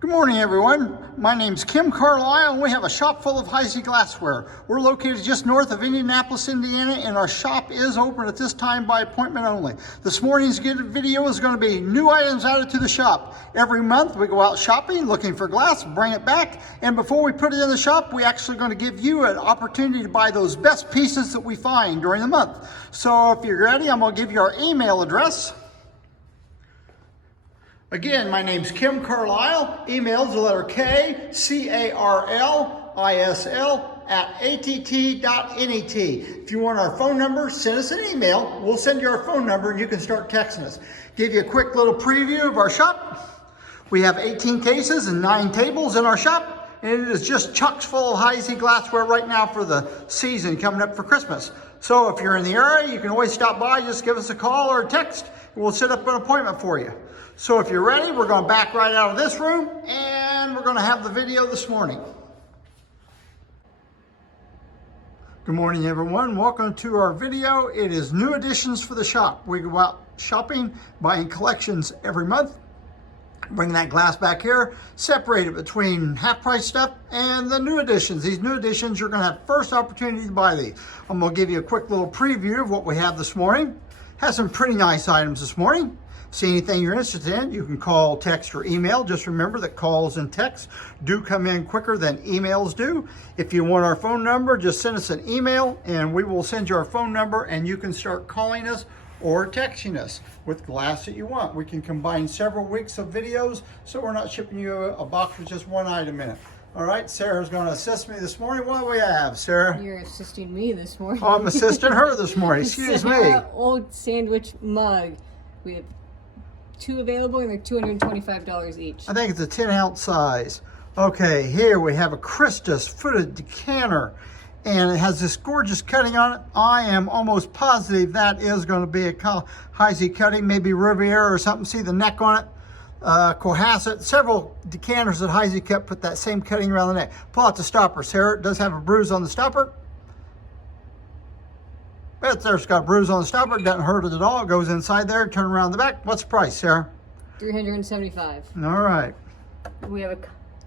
Good morning, everyone. My name's Kim Carlisle, and we have a shop full of Heisey glassware. We're located just north of Indianapolis, Indiana, and our shop is open at this time by appointment only. This morning's video is going to be new items added to the shop. Every month we go out shopping, looking for glass, bring it back, and before we put it in the shop, we're actually going to give you an opportunity to buy those best pieces that we find during the month. So if you're ready, I'm going to give you our email address. Again, my name's Kim Carlisle. Email's the letter K, C-A-R-L-I-S-L @att.net. If you want our phone number, send us an email. We'll send you our phone number and you can start texting us. Give you a quick little preview of our shop. We have 18 cases and 9 tables in our shop, and it is just chock full of Heisey glassware right now for the season coming up for Christmas. So if you're in the area, you can always stop by, just give us a call or a text, and we'll set up an appointment for you. So if you're ready, we're going to back right out of this room and we're going to have the video this morning. Good morning, everyone. Welcome to our video. It is new additions for the shop. We go out shopping, buying collections every month. Bring that glass back here, separate it between half-price stuff and the new additions. These new additions, you're going to have first opportunity to buy these. I'm going to give you a quick little preview of what we have this morning. Has some pretty nice items this morning. See anything you're interested in, you can call, text, or email. Just remember that calls and texts do come in quicker than emails do. If you want our phone number, just send us an email and we will send you our phone number and you can start calling us or texting us with glass that you want. We can combine several weeks of videos, so we're not shipping you a box with just one item in it. All right, Sarah's going to assist me this morning. What do we have, Sarah? You're assisting me this morning. Oh, I'm assisting her this morning. Excuse me. Old sandwich mug. We have 2 available and they're $225 each. I think it's a 10-ounce size. Okay, here we have a Christus footed decanter, and it has this gorgeous cutting on it. I am almost positive that is going to be a Heisey cutting, maybe Riviera or something. See the neck on it? Cohasset. Several decanters that Heisey cut put that same cutting around the neck. Pull out the stopper, Sarah. It does have a bruise on the stopper. But there's got a bruise on the stopper. It doesn't hurt it at all. It goes inside there, turn around the back. What's the price, Sarah? $375. All right. We have a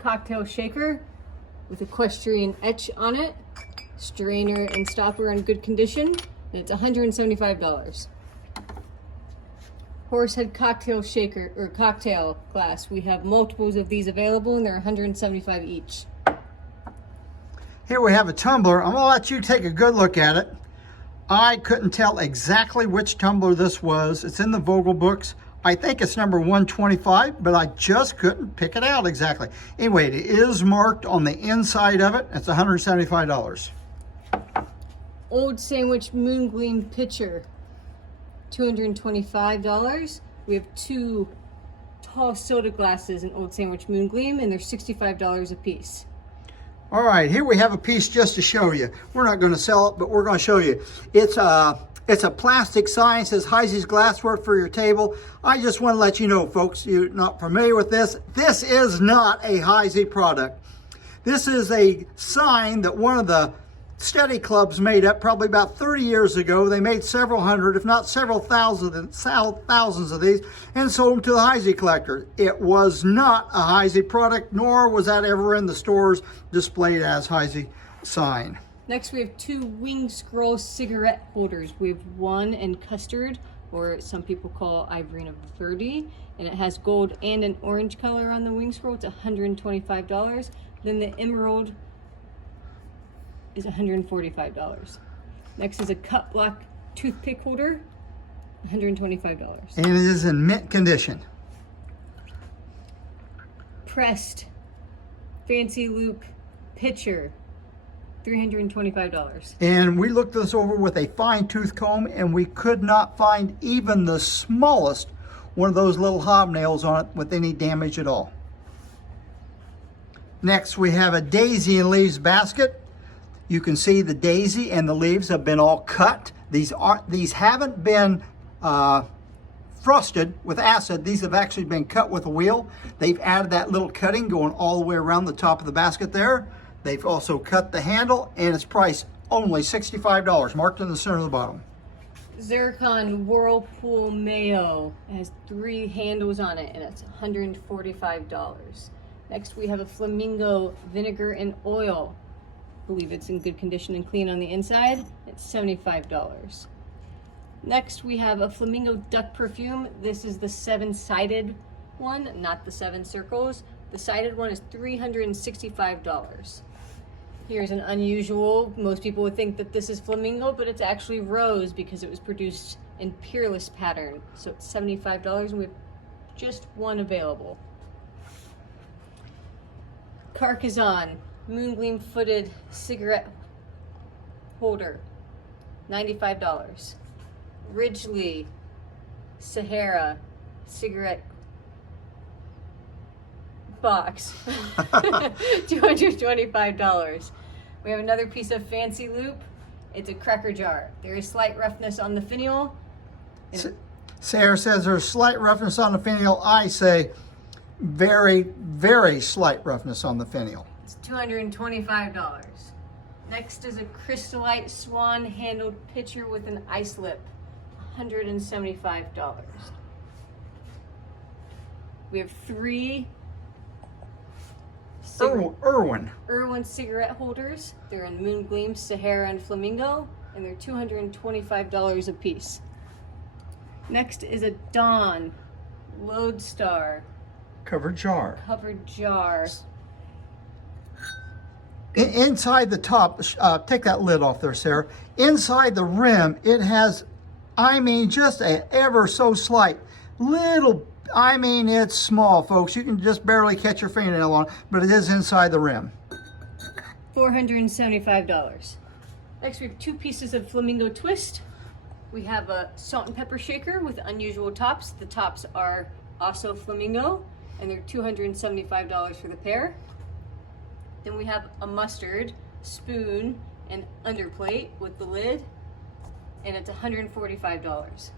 cocktail shaker with equestrian etch on it, strainer and stopper in good condition, and it's $175. Horsehead cocktail shaker or cocktail glass. We have multiples of these available and they're $175 each. Here we have a tumbler. I'm gonna let you take a good look at it. I couldn't tell exactly which tumbler this was. It's in the Vogel books. I think it's number 125, but I just couldn't pick it out exactly. Anyway, it is marked on the inside of it. It's $175. Old sandwich moon gleam pitcher, $225. We have 2 tall soda glasses in old sandwich moon gleam, and they're $65 a piece. All right, here we have a piece just to show you. We're not going to sell it, but we're going to show you. It's a plastic sign. It says Heisey's glassware for your table. I just want to let you know, folks, you're not familiar with this. This is not a Heisey product. This is a sign that one of the study clubs made up probably about 30 years ago. They made several hundred, if not several thousands of these and sold them to the Heisey collector. It was not a Heisey product, nor was that ever in the stores displayed as Heisey sign. Next, we have 2 wing scroll cigarette holders. We have one in custard, or some people call Ivorina Verde, and it has gold and an orange color on the wing scroll. It's $125. Then the emerald is $145. Next is a cut block toothpick holder, $125. And it is in mint condition. Pressed fancy loop pitcher, $325. And we looked this over with a fine tooth comb and we could not find even the smallest one of those little hobnails on it with any damage at all. Next, we have a daisy and leaves basket. You can see the daisy and the leaves have been all cut. These haven't been frosted with acid. These have actually been cut with a wheel. They've added that little cutting going all the way around the top of the basket there. They've also cut the handle, and it's priced only $65, marked in the center of the bottom. Zircon Whirlpool Mayo. It has 3 handles on it, and it's $145. Next we have a Flamingo vinegar and oil. I believe it's in good condition and clean on the inside. It's $75. Next we have a Flamingo duck perfume. This is the 7-sided one, not the 7 circles. The sided one is $365. Here's an unusual, most people would think that this is flamingo, but it's actually rose because it was produced in peerless pattern. So it's $75 and we have just one available. Carcassonne moongleam footed cigarette holder, $95. Ridgely Sahara cigarette box, $225. We have another piece of fancy loop. It's a cracker jar. There is slight roughness on the finial. Sarah says there's slight roughness on the finial. I say very, very slight roughness on the finial. It's $225. Next is a crystallite swan handled pitcher with an ice lip, $175. We have 3 Irwin cigarette holders. They're in Moongleam, Sahara, and Flamingo, and they're $225 a piece. Next is a Dawn Lodestar covered jar. Inside the top, take that lid off there, Sarah. Inside the rim, it has, I mean, just a ever so slight little, I mean, it's small, folks. You can just barely catch your fingernail on it, but it is inside the rim. $475. Next, we have 2 pieces of Flamingo Twist. We have a salt and pepper shaker with unusual tops. The tops are also Flamingo, and they're $275 for the pair. Then we have a mustard spoon and underplate with the lid, and it's $145.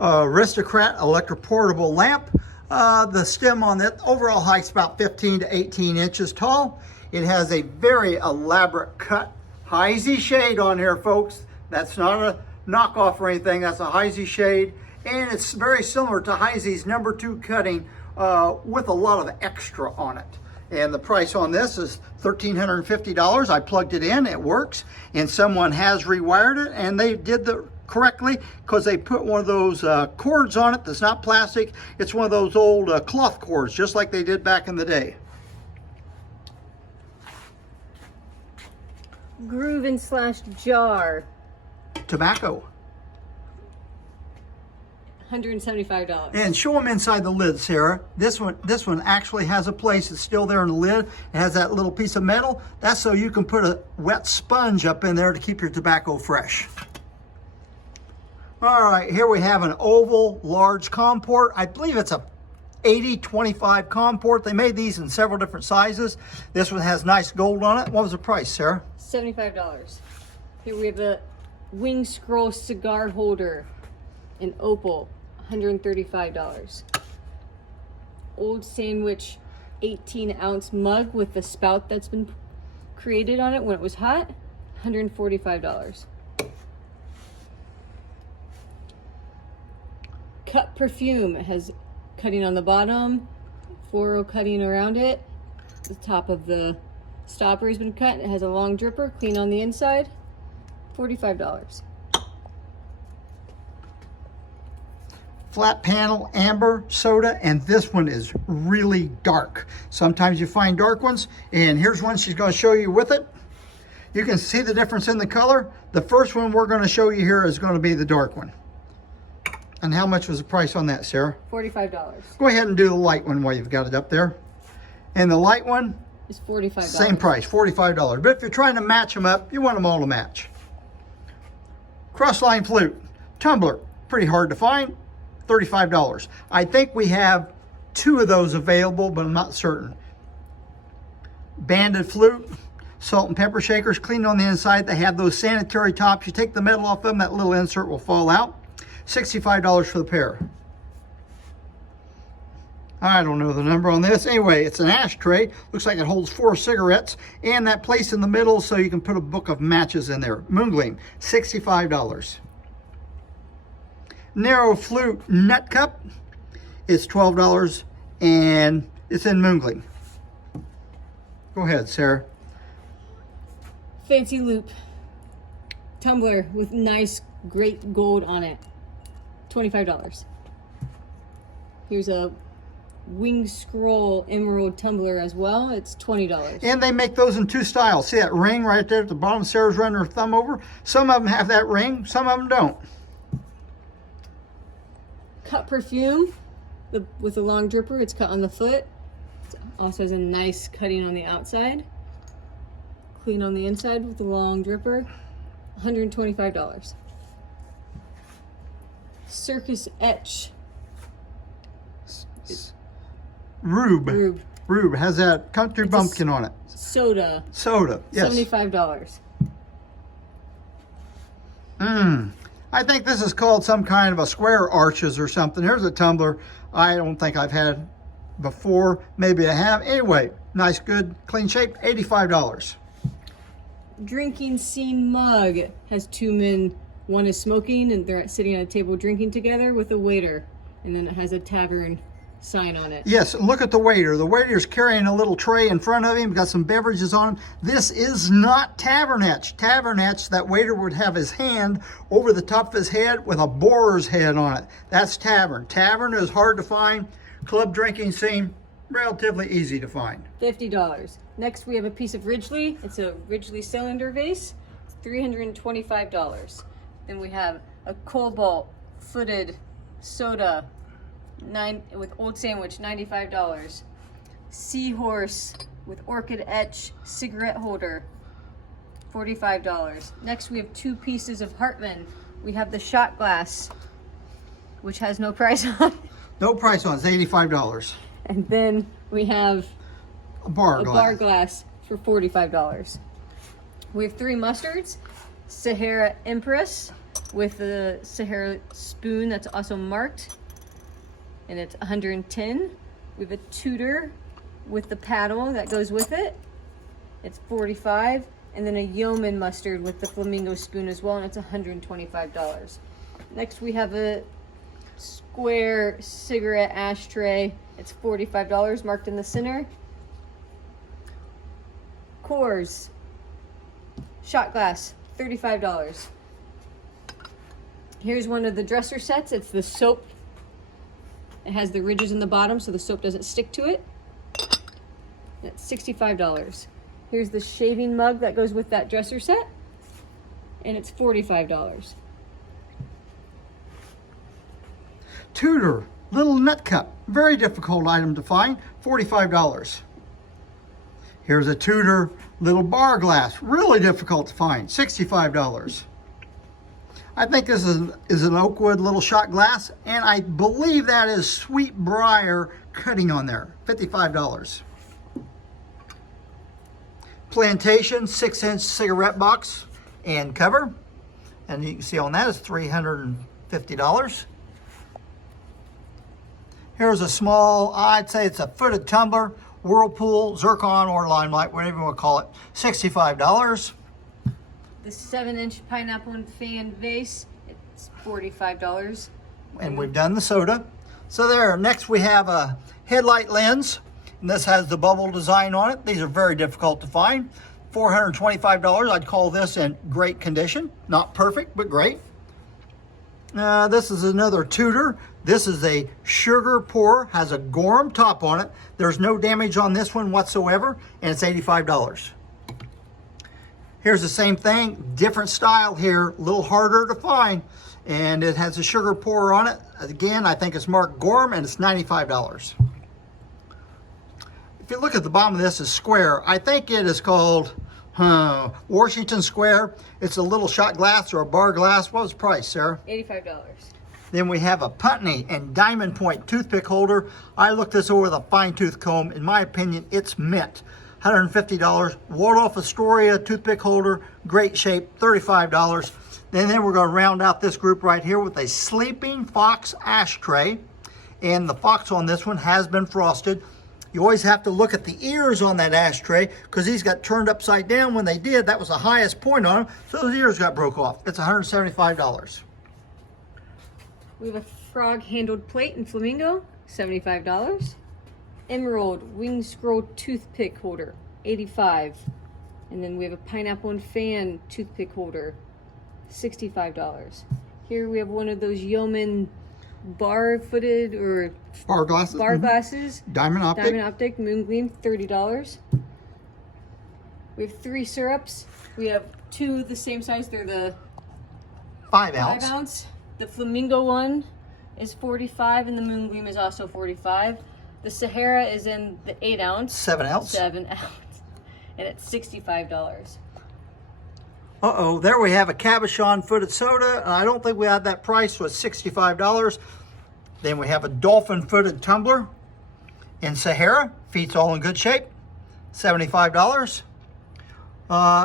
Aristocrat electric portable lamp. The stem on it, overall height's about 15 to 18 inches tall. It has a very elaborate cut Heisey shade on here, folks. That's not a knockoff or anything. That's a Heisey shade. And it's very similar to Heisey's number 2 cutting with a lot of extra on it. And the price on this is $1,350. I plugged it in, it works. And someone has rewired it, and they did the correctly because they put one of those cords on it that's not plastic. It's one of those old cloth cords, just like they did back in the day. Groove and slash jar. Tobacco. $175. And show them inside the lid, Sarah. This one actually has a place. It's still there in the lid. It has that little piece of metal. That's so you can put a wet sponge up in there to keep your tobacco fresh. All right, here we have an oval large comport. I believe it's a 80-25 comport. They made these in several different sizes. This one has nice gold on it. What was the price, Sarah? $75. Here we have a Wing Scroll cigar holder in opal, $135. Old Sandwich 18-ounce mug with the spout that's been created on it when it was hot, $145. Cut perfume. It has cutting on the bottom, floral cutting around it. The top of the stopper has been cut. It has a long dripper, clean on the inside, $45. Flat panel amber soda, and this one is really dark. Sometimes you find dark ones, and here's one she's going to show you with it. You can see the difference in the color. The first one we're going to show you here is going to be the dark one. And how much was the price on that, Sarah? $45. Go ahead and do the light one while you've got it up there. And the light one is $45. Same price, $45. But if you're trying to match them up, you want them all to match. Crossline flute, tumbler, pretty hard to find, $35. I think we have 2 of those available, but I'm not certain. Banded flute, salt and pepper shakers, clean on the inside. They have those sanitary tops. You take the metal off them, that little insert will fall out. $65 for the pair. I don't know the number on this. Anyway, it's an ashtray. Looks like it holds 4 cigarettes. And that place in the middle so you can put a book of matches in there. Moongleam, $65. Narrow flute nut cup is $12. and it's in Moongling. Go ahead, Sarah. Fancy loop tumbler with nice, great gold on it. $25. Here's a wing scroll emerald tumbler as well. It's $20. And they make those in two styles. See that ring right there at the bottom? Sarah's running her thumb over. Some of them have that ring, some of them don't. Cut perfume with a long dripper. It's cut on the foot. It also has a nice cutting on the outside. Clean on the inside with a long dripper. $125. Circus etch. Rube. Rube has that country bumpkin on it. Soda. Soda, yes. $75. I think this is called some kind of a square arches or something. Here's a tumbler I don't think I've had before. Maybe I have. Anyway, nice, good, clean shape, $85. Drinking scene mug. Has two men. One is smoking and they're sitting at a table drinking together with a waiter. And then it has a tavern sign on it. Yes, look at the waiter. The waiter's carrying a little tray in front of him, got some beverages on him. This is not tavern etch. Tavern etch, that waiter would have his hand over the top of his head with a boar's head on it. That's tavern. Tavern is hard to find. Club drinking scene, relatively easy to find. $50. Next we have a piece of Ridgely. It's a Ridgely cylinder vase. It's $325. Then we have a cobalt footed soda with old sandwich, $95. Seahorse with orchid etch cigarette holder, $45. Next we have two pieces of Hartmann. We have the shot glass, which has no price on it. No price on it, it's $85. And then we have a bar glass for $45. We have three mustards. Sahara Empress with the Sahara spoon that's also marked, and it's $110. We have a Tudor with the paddle that goes with it. It's $45. And then a Yeoman mustard with the flamingo spoon as well, and it's $125. Next we have a square cigarette ashtray. It's $45, marked in the center. Coors shot glass, $35. Here's one of the dresser sets. It's the soap. It has the ridges in the bottom so the soap doesn't stick to it. That's $65. Here's the shaving mug that goes with that dresser set, and it's $45. Tudor little nut cup, very difficult item to find, $45. Here's a Tudor little bar glass, really difficult to find, $65. I think this is an Oakwood little shot glass, and I believe that is Sweet Briar cutting on there, $55. Plantation 6-inch cigarette box and cover, and you can see on that is $350. Here's a small, I'd say it's a footed tumbler, Whirlpool, Zircon, or Limelight, whatever you want to call it, $65. The 7-inch pineapple and fan vase, it's $45. And we've done the soda. So there, next we have a headlight lens. And this has the bubble design on it. These are very difficult to find. $425. I'd call this in great condition. Not perfect, but great. This is another Tudor. This is a sugar pour, has a Gorham top on it. There's no damage on this one whatsoever, and it's $85. Here's the same thing, different style here, a little harder to find, and it has a sugar pour on it. Again, I think it's marked Gorham, and it's $95. If you look at the bottom of this, is square. I think it is called Washington Square. It's a little shot glass or a bar glass. What was the price, Sarah? $85. Then we have a Putney and Diamond Point toothpick holder. I looked this over with a fine tooth comb. In my opinion, it's mint. $150. Waldorf Astoria toothpick holder, great shape, $35. Then we're going to round out this group right here with a Sleeping Fox ashtray. And the fox on this one has been frosted. You always have to look at the ears on that ashtray because these got turned upside down when they did. That was the highest point on them, so those ears got broke off. It's $175. We have a frog handled plate in flamingo, $75. Emerald wing scroll toothpick holder, $85. And then we have a pineapple and fan toothpick holder, $65. Here we have one of those Yeoman bar-footed or Bar glasses. bar glasses. Diamond optic. Diamond optic, moon gleam, $30. We have 3 syrups. We have 2 the same size. They're the 5 ounce. 5 ounce. The flamingo one is $45, and the moon gleam is also $45. The Sahara is in the 8 ounce. 7 ounce. 7 ounce. And it's $65. Uh-oh, there we have a cabochon footed soda, and I don't think we had that price, so it's $65. Then we have a dolphin footed tumbler in Sahara. Feet's all in good shape, $75.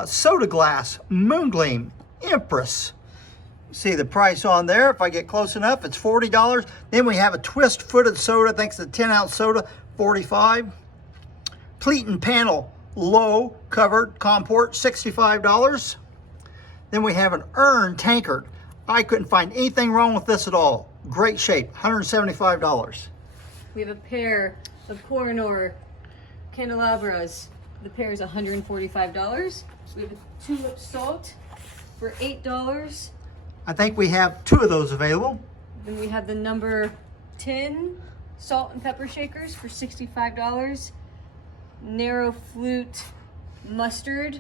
Soda glass, Moon Gleam, Empress. See the price on there. If I get close enough, it's $40. Then we have a twist footed soda, thanks to the 10 ounce soda, $45. Pleat and panel, low covered comport, $65. Then we have an urn tankard. I couldn't find anything wrong with this at all. Great shape, $175. We have a pair of Kohinoor candelabras. The pair is $145. We have a tulip salt for $8. I think we have 2 of those available. Then we have the number 10 salt and pepper shakers for $65. Narrow flute mustard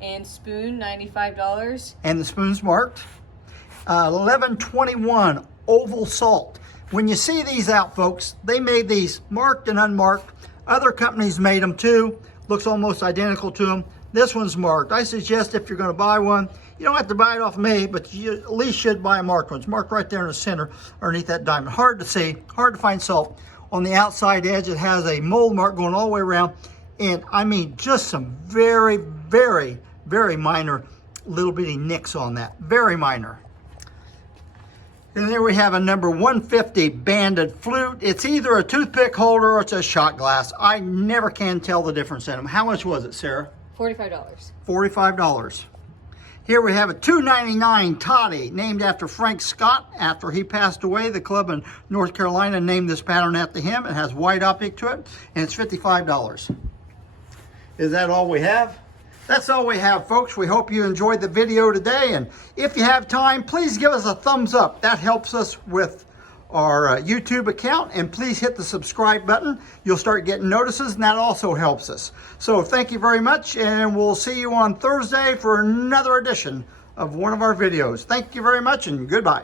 and spoon, $95. And the spoon's marked. 1121 oval salt. When you see these out, folks, they made these marked and unmarked. Other companies made them too. Looks almost identical to them. This one's marked. I suggest if you're going to buy one, you don't have to buy it off me, but you at least should buy a marked one. It's marked right there in the center underneath that diamond. Hard to see, hard to find salt. On the outside edge, it has a mold mark going all the way around. And I mean, just some very, very, very minor little bitty nicks on that. Very minor. And there we have a number 150 banded flute. It's either a toothpick holder or it's a shot glass. I never can tell the difference in them. How much was it, Sarah? $45. $45. Here we have a $2.99 toddy named after Frank Scott. After he passed away, the club in North Carolina named this pattern after him. It has white optic to it, and it's $55. Is that all we have? That's all we have, folks. We hope you enjoyed the video today, and if you have time, please give us a thumbs up. That helps us with our YouTube account, and please hit the subscribe button. You'll start getting notices, and that also helps us. So thank you very much, and we'll see you on Thursday for another edition of one of our videos. Thank you very much, and goodbye.